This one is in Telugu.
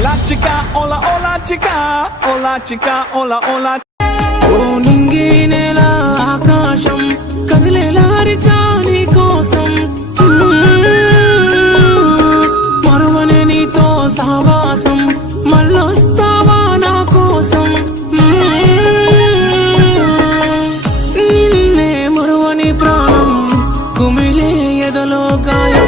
Hola chica, hola hola chica, hola chica, hola hola. ఓ నింగి నేల ఆకాశం కదిలేలా అరిచా నీ కోసం మరువనే నీతో సహవాసం మళ్ళొస్తావా నా కోసం నిన్నే మరువని ప్రాణం కుమిలే ఎదలో గాయం